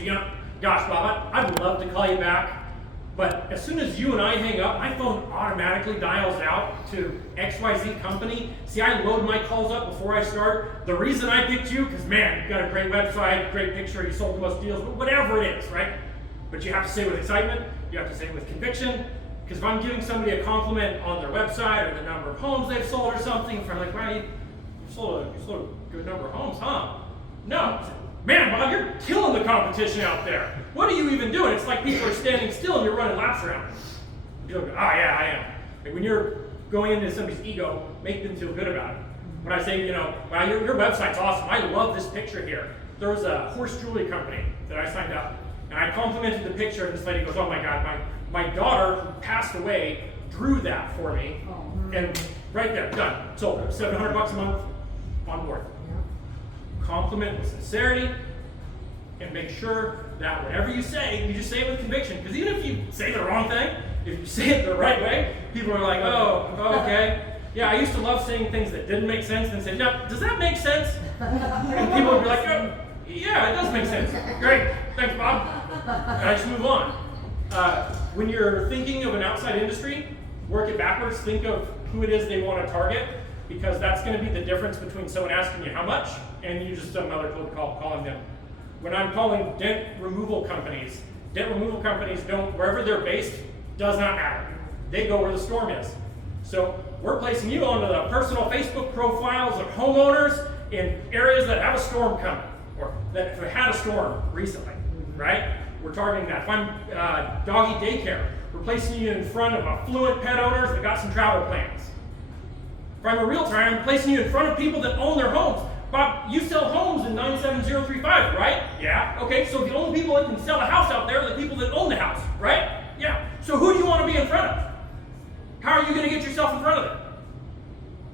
you. Gosh, Bob, I would love to call you back. But as soon as you and I hang up, my phone automatically dials out to XYZ company. See, I load my calls up before I start. The reason I picked you, because man, you've got a great website, great picture, you sold the most deals, but whatever it is, right? But you have to say it with excitement, you have to say it with conviction, because if I'm giving somebody a compliment on their website or the number of homes they've sold or something, if I'm like, wow, you sold a good number of homes, huh? No. Man, Bob, you're killing the competition out there. What are you even doing? It's like people are standing still and you're running laps around. You go, oh yeah, I am. Like when you're going into somebody's ego, make them feel good about it. When I say, wow, your website's awesome. I love this picture here. There was a horse jewelry company that I signed up, and I complimented the picture, and this lady goes, oh my God, my daughter who passed away drew that for me, and right there, done. Sold. $700 a month, on board. Compliment with sincerity, and make sure that whatever you say, you just say it with conviction. Because even if you say the wrong thing, if you say it the right way, people are like, oh, okay. Yeah, I used to love saying things that didn't make sense and say, no, does that make sense? And people would be like, oh, yeah, it does make sense. Great, thanks, Bob. And I just move on. When you're thinking of an outside industry, work it backwards. Think of who it is they want to target, because that's going to be the difference between someone asking you how much and you just another cold call calling them. When I'm calling dent removal companies don't, wherever they're based, does not matter. They go where the storm is. So we're placing you onto the personal Facebook profiles of homeowners in areas that have a storm coming, or that have had a storm recently, right? We're targeting that. If I'm doggy daycare, we're placing you in front of affluent pet owners that got some travel plans. If I'm a realtor, I'm placing you in front of people that own their homes. Bob, you sell homes in 97035, right? Yeah. Okay, so the only people that can sell a house out there are the people that own the house, right? Yeah. So who do you want to be in front of? How are you going to get yourself in front of them?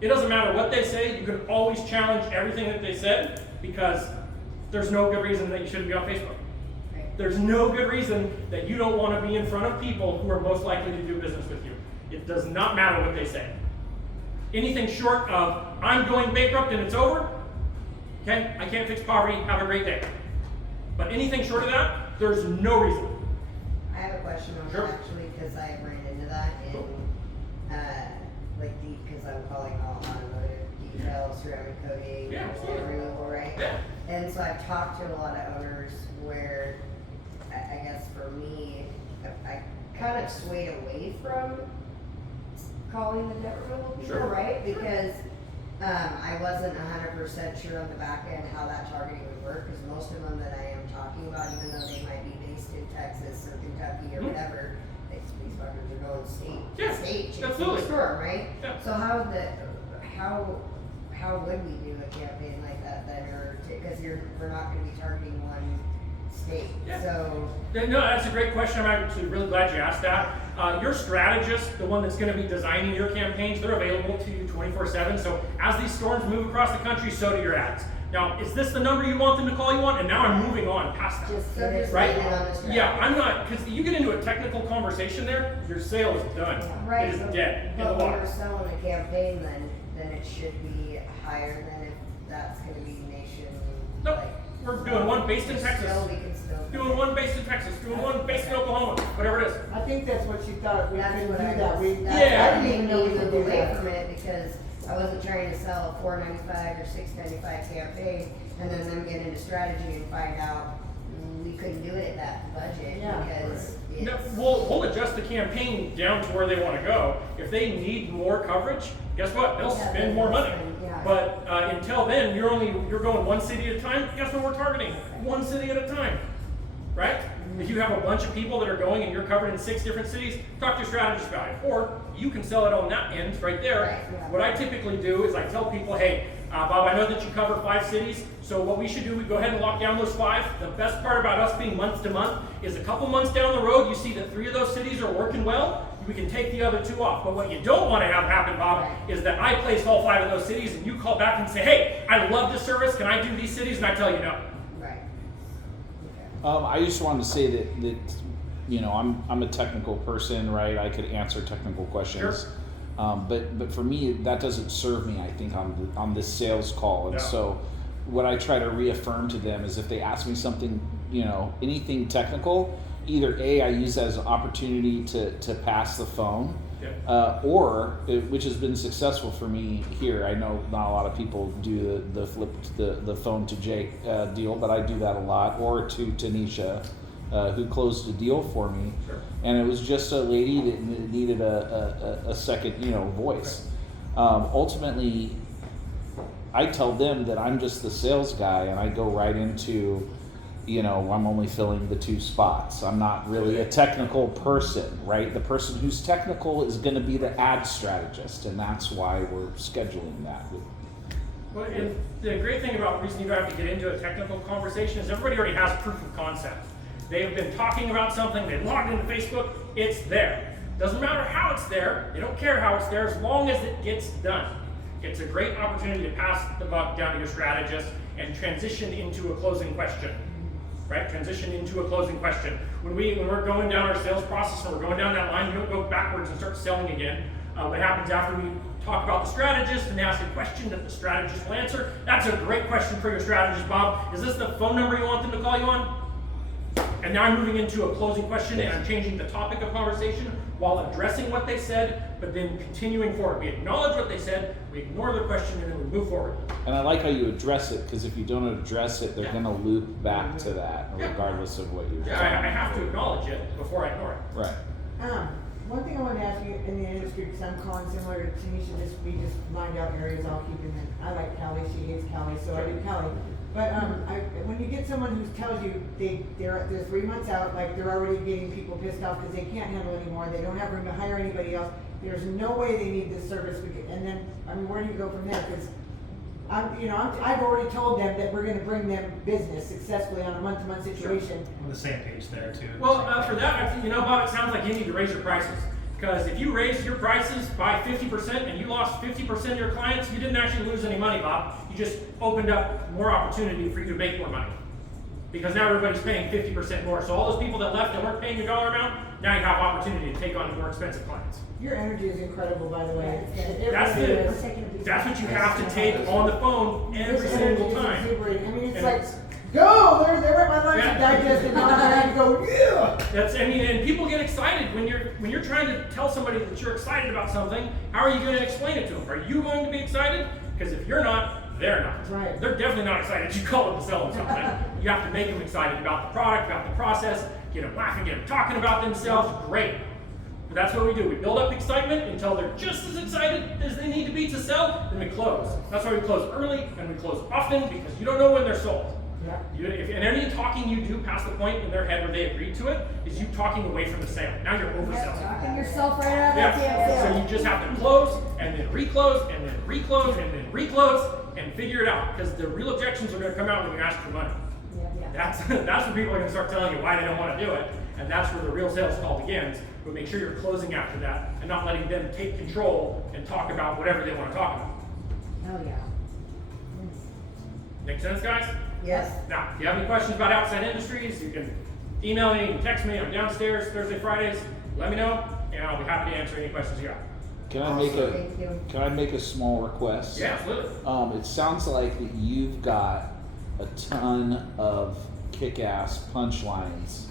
It doesn't matter what they say. You can always challenge everything that they said, because there's no good reason that you shouldn't be on Facebook. There's no good reason that you don't want to be in front of people who are most likely to do business with you. It does not matter what they say. Anything short of, I'm going bankrupt and it's over, okay, I can't fix poverty, have a great day. But anything short of that, there's no reason. I have a question on Sure. that actually, because I ran into that in, because I'm calling all automotive details, ceramic coating, Yeah, and absolutely. removal, right? Yeah. And so I've talked to a lot of owners where, I guess for me, I kind of swayed away from calling the debt removal people, Sure. right? Because I wasn't 100% sure on the back end how that targeting would work, because most of them that I am talking about, even though they might be based in Texas or Kentucky or Mhm. whatever, these fuckers are going state Yeah, to state, chasing absolutely. the storm, right? Yeah. So how would we do a campaign like that then, or because we're not going to be targeting one state, Yeah. so. No, that's a great question. I'm actually really glad you asked that. Your strategist, the one that's going to be designing your campaigns, they're available to you 24/7. So as these storms move across the country, so do your ads. Now, is this the number you want them to call you on? And now I'm moving on past that. Just Right? lean in on the strategy. Yeah, I'm not, because you get into a technical conversation there, your sale is done. Right, It is but- dead in the But when water. we're selling a campaign, then it should be higher than if that's gonna be nation. Nope. like- We're doing one based in Texas. Still, we can still. Doing one based in Texas, doing one based in Oklahoma, whatever it is. I think that's what you thought, we That's couldn't what do I that, was, we. that's Yeah. I didn't even know we could moved do away that. from it, because I wasn't trying to sell a $4.95 or $6.95 campaign, and then them get into strategy and find out we couldn't do it at that budget, Yeah. because No, it's. we'll adjust the campaign down to where they want to go. If they need more coverage, guess what? They'll Yeah, spend more money. yeah. But until then, you're going one city at a time. Guess what we're targeting? One city at a time, right? If you have a bunch of people that are going and you're covered in 6 different cities, talk to your strategist about it. Or you can sell it on that end right there. Right, yeah. What I typically do is I tell people, hey, Bob, I know that you cover 5 cities, so what we should do, we go ahead and lock down those 5. The best part about us being month to month is a couple months down the road, you see that 3 of those cities are working well, we can take the other 2 off. But what you don't want to have happen, Bob, is that I placed all 5 of those cities and you call back and say, hey, I love this service, can I do these cities? And I tell you no. Right. I just wanted to say that I'm a technical person, right? I could answer technical questions. Sure. But for me, that doesn't serve me, I think, on this sales call. And Yeah. so what I try to reaffirm to them is if they ask me something anything technical, either I use as an opportunity to pass the phone, or which has been successful for me here. I know not a lot of people do the flip the phone to Jake deal, but I do that a lot, or to Tanisha, who closed a deal for me. Sure. And it was just a lady that needed a second, voice. Ultimately, I tell them that I'm just the sales guy, and I go right into, I'm only filling the 2 spots. I'm not really a technical person, right? The person who's technical is going to be the ad strategist, and that's why we're scheduling that. Well, and the great thing about the reason you don't have to get into a technical conversation is everybody already has proof of concept. They've been talking about something, they logged into Facebook, it's there. Doesn't matter how it's there, they don't care how it's there as long as it gets done. It's a great opportunity to pass the buck down to your strategist and transition into a closing question. Right? Transition into a closing question. When we're going down our sales process and we're going down that line, we don't go backwards and start selling again. What happens after we talk about the strategist and they ask a question that the strategist will answer? That's a great question for your strategist, Bob. Is this the phone number you want them to call you on? And now I'm moving into a closing question and I'm changing the topic of conversation while addressing what they said, but then continuing forward. We acknowledge what they said, we ignore the question, and then we move forward. And I like how you address it, because if you don't address it, they're going to loop back to that, regardless of what you're doing. I have to acknowledge it before I ignore it. Right. One thing I want to ask you in the industry, because I'm calling similar to Tanisha, we just lined out areas I'll keep in there. I like Cali, she hates Cali, so I do Cali. But when you get someone who tells you they're 3 months out, like they're already getting people pissed off because they can't handle anymore, they don't have room to hire anybody else, there's no way they need this service. And then, where do you go from there? Because I've already told them that we're going to bring them business successfully on a month-to-month situation. On the same page there too. Well, for that, Bob, it sounds like you need to raise your prices. Because if you raised your prices by 50% and you lost 50% of your clients, you didn't actually lose any money, Bob. You just opened up more opportunity for you to make more money. Because now everybody's paying 50% more. So all those people that left that weren't paying the dollar amount, now you have opportunity to take on more expensive clients. Your energy is incredible, by the way. That's really it. is. That's what you have to take on the phone every This single energy is time. exuberating. It's And like, go! They're at my lunch Yeah. and digesting, and I'm ready to go, yeah! And people get excited when you're trying to tell somebody that you're excited about something. How are you going to explain it to them? Are you going to be excited? Because if you're not, they're not. Right. They're definitely not excited. You call them to sell them something. You have to make them excited about the product, about the process, get them laughing, get them talking about themselves. Great. But that's what we do. We build up excitement until they're just as excited as they need to be to sell, then we close. That's why we close early and we close often, because you don't know when they're sold. Yeah. And any talking you do past the point in their head where they agree to it is you talking away from the sale. Now you're overselling. Talking yourself right out of that damn Yeah. sale. So you just have to close and then reclose and then reclose and then reclose and figure it out, because the real objections are going to come out when you ask for money. Yeah. That's when people are going to start telling you why they don't want to do it, and that's where the real sales call begins. But make sure you're closing after that and not letting them take control and talk about whatever they want to talk about. Oh yeah. Make sense, guys? Yes. Now, if you have any questions about outside industries, you can email me, you can text me. I'm downstairs Thursday, Fridays. Let me know, and I'll be happy to answer any questions you got. Can I make a small request? Yeah, absolutely. It sounds like that you've got a ton of kick-ass punchlines,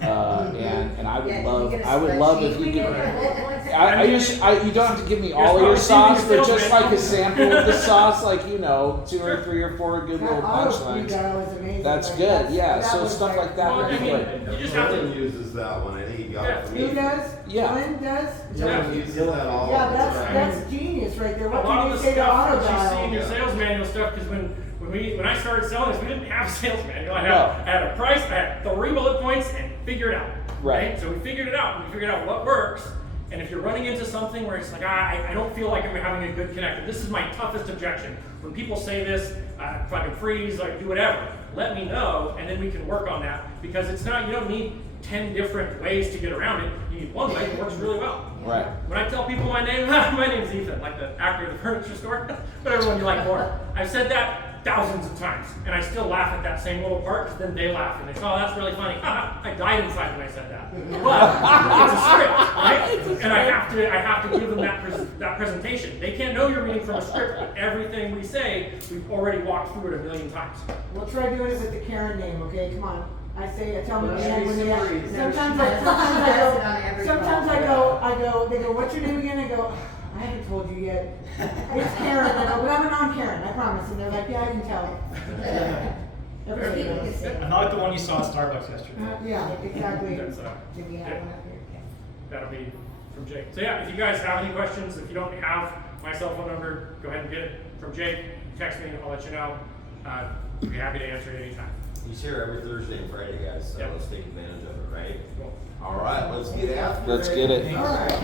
and I would love if you could. You don't have to give me all of your sauce, but just like a sample of the sauce, like 2 or 3 or 4 good little punchlines. Is amazing. That's Like, good. Yeah. that So was stuff like that Well, would be I mean, good. you just have Dylan to. uses that one. I think he got it from Who me. does? Yeah. Glenn does? Dylan uses that all Yeah, the time. that's genius right there. A What lot can of you the say to stuff auto that you see in your dial? sales manual stuff, because when I started selling this, we didn't have a sales manual. I No. had a price, I had 3 bullet points, and figure it out. Right. So we figured it out. We figured out what works. And if you're running into something where it's like, I don't feel like I'm having a good connector. This is my toughest objection. When people say this, fucking freeze, like do whatever. Let me know, and then we can work on that. Because it's not, you don't need 10 different ways to get around it. You need one way that works really well. Right. When I tell people my name, my name's Ethan, like the actor of the furniture store, whatever one you like more. I've said that thousands of times, and I still laugh at that same little part, because then they laugh, and they say, oh, that's really funny. I died inside when I said that. But it's a script, right? And I have to give them that presentation. They can't know you're reading from a script, but everything we say, we've already walked through it 1,000,000 times. We'll try doing it with the Karen name, okay? Come on. I tell them Well, at the there end when should be they ask, stories. sometimes That's it on every I go, they go, what's your name again? I go, I haven't told you yet. It's Karen. I go, but I'm a non-Karen, I promise. And they're like, yeah, I can tell. Everybody knows. I'm not like the one you saw at Starbucks yesterday. Yeah, exactly. That's, Do we have Yeah. one up here? Okay. that'll be from Jake. So yeah, if you guys have any questions, if you don't have my cell phone number, go ahead and get it from Jake. Text me, and I'll let you know. I'll be happy to answer it anytime. He's here every Thursday and Friday, guys, so Yeah. let's take advantage of it, right? Cool. All right, let's get after it. Let's get it. All right.